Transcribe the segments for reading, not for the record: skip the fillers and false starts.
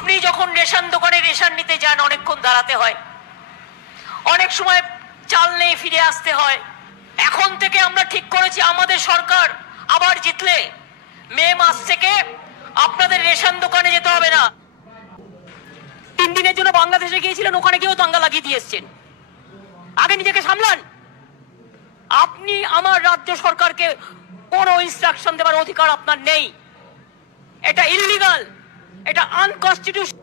আপনি যখন রেশন দোকানে রেশন নিতে যান অনেকক্ষণ দাঁড়াতে হয়, অনেক সময় চাল নেই ফিরে আসতে হয়। এখন থেকে আমরা ঠিক করেছি আমাদের সরকার আবার জিতলে মে মাস থেকে আপনাদের রেশন দোকানে যেতে হবে না। 3 দিনের জন্য বাংলাদেশে গিয়েছিলেন, ওখানে গিয়েও দাঙ্গা লাগিয়ে দিয়ে এসছেন। আগে নিজেকে সামলান। আপনি আমার রাজ্য সরকারকে কোনো ইনস্ট্রাকশন দেওয়ার অধিকার আপনার নেই। এটা ইললিগাল, এটা আনকনস্টিটিউশনাল।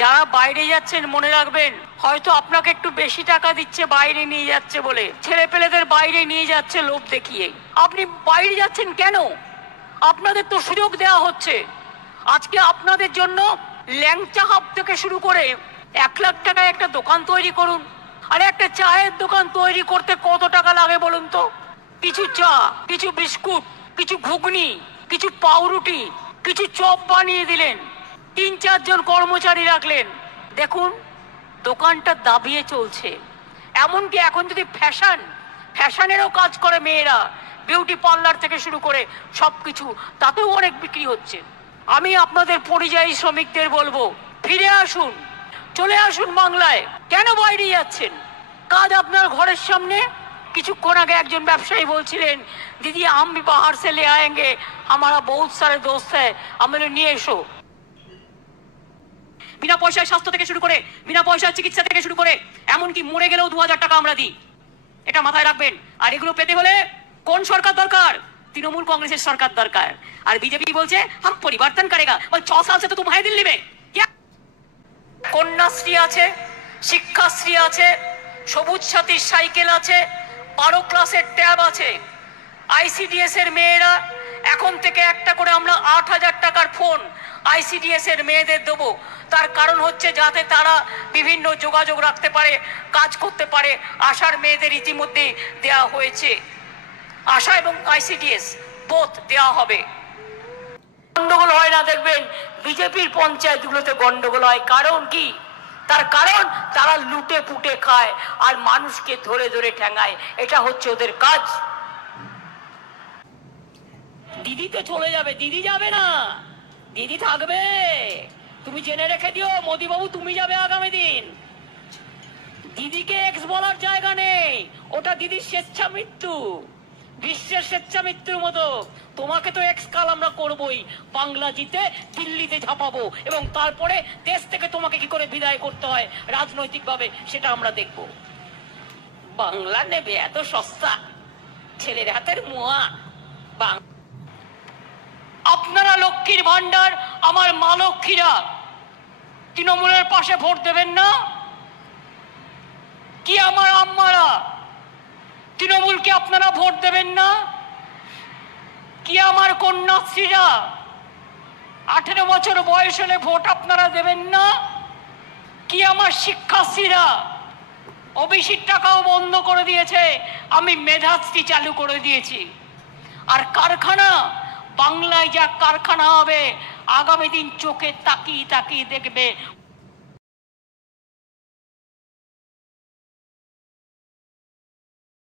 যারা বাইরে যাচ্ছেন মনে রাখবেন, হয়তো আপনাকে একটু বেশি টাকা দিচ্ছে বাইরে নিয়ে যাচ্ছে বলে, ছেলে পেলেদের বাইরে নিয়ে যাচ্ছে লোভ দেখিয়ে। আপনি বাইরে যাচ্ছেন কেন? আপনাদের তো সুযোগ দেওয়া হচ্ছে। আজকে আপনাদের জন্য ল্যাংচা হাব থেকে শুরু করে 1 লাখ টাকায় একটা দোকান তৈরি করুন। আরে একটা চায়ের দোকান তৈরি করতে কত টাকা লাগে বলুন তো? কিছু চা, কিছু বিস্কুট, কিছু ঘুগনি, কিছু পাউরুটি, কিছু চপ বানিয়ে দিলেন, 3-4 জন কর্মচারী রাখলেন, দেখুন দোকানটা দাবিয়ে চলছে। এমনকি এখন যদি ফ্যাশনেরও কাজ করে মেয়েরা, বিউটি পার্লার থেকে শুরু করে সবকিছু, তাতেও অনেক বিক্রি হচ্ছে। আমি আপনাদের পরিযায়ী শ্রমিকদের বলবো, ফিরে আসুন, চলে আসুন বাংলায়। কেন বাইরে যাচ্ছেন? কাজ আপনার ঘরের সামনে। কিছুক্ষণ আগে একজন ব্যবসায়ী বলছিলেন, দিদি हम भी बाहर से ले आएंगे, हमारा बहुत सारे दोस्त है, আমাদের নিয়ে এসো। বিনা পয়সায় স্বাস্থ্য থেকে শুরু করে, বিনা পয়সায় চিকিৎসা থেকে শুরু করে, এমনকি মরে গেলেও 2000 টাকা আমরা দিই। এটা মাথায় রাখবেন। আর এগুলো পেতে হলে কোন সরকার দরকার? তৃণমূল কংগ্রেসের সরকার দরকার। আর বিজেপি বলছে हम परिवर्तन करेगा। বল 6 साल से तो तुम है दिल्ली में क्या? কন্যাশ্রী আছে, শিক্ষাশ্রী আছে, সবুজ সাথী সাইকেল আছে, 12 ক্লাসের ট্যাব আছে। আইসিডিএস এর মেয়েরা এখন থেকে একটা করে আমরা 8000 টাকার ফোন আইসিডিএস এর মেয়েদের দেবো। তার কারণ হচ্ছে যাতে তারা বিভিন্ন যোগাযোগ রাখতে পারে, কাজ করতে পারে। আশার মেয়েদের ইতিমধ্যে দেওয়া হয়েছে, আশা এবং আইসিডিএস বোথ দেওয়া হবে। গন্ডগোল হয় না দেখবেন বিজেপির পঞ্চায়েতগুলোতে গন্ডগোল হয়। কারণ কি? তার কারণ তারা লুটে পুটে খায় আর মানুষকে ধরে ধরে ঠ্যাঙায়। এটা হচ্ছে ওদের কাজ। দিদি তো চলে যাবে, দিদি যাবে না, দিদি থাকবে। তুমি জেনে রেখে দিও মোদি বাবু, তুমি যাবে আগামী দিন। দিদিকে এক্স বলার জায়গা নেই, ওটা দিদির স্বেচ্ছা মৃত্যু, বিশ্বের স্বেচ্ছা মৃত্যুর মতো। তোমাকে তো এক্স কাল আমরা করবই, বাংলা জিতে দিল্লিতে ঝাঁপাবো এবং তারপরে দেশ থেকে তোমাকে কি করে বিদায় করতে হয় রাজনৈতিকভাবে সেটা আমরা দেখব। বাংলা নেবে এত সস্তা, ছেলের হাতের মোয়া। আপনারা লক্ষ্মীর ভান্ডার, আমার মা লক্ষ্মীরা তৃণমূলের পাশে ভোট দেবেন না কি? আমার আম্মারা তৃণমূলকে আপনারা ভোট দেবেন না কি? আমার কন্যাশ্রীরা 18 বছর বয়স হলে ভোট আপনারা দেবেন না কি? আমার শিক্ষাশ্রীরা ওবিসির টাকাও বন্ধ করে দিয়েছে, আমি মেধাশ্রী চালু করে দিয়েছি। আর কারখানা, বাংলায় যা কারখানা হবে আগামী দিন চোখে তাকিয়ে তাকিয়ে দেখবে।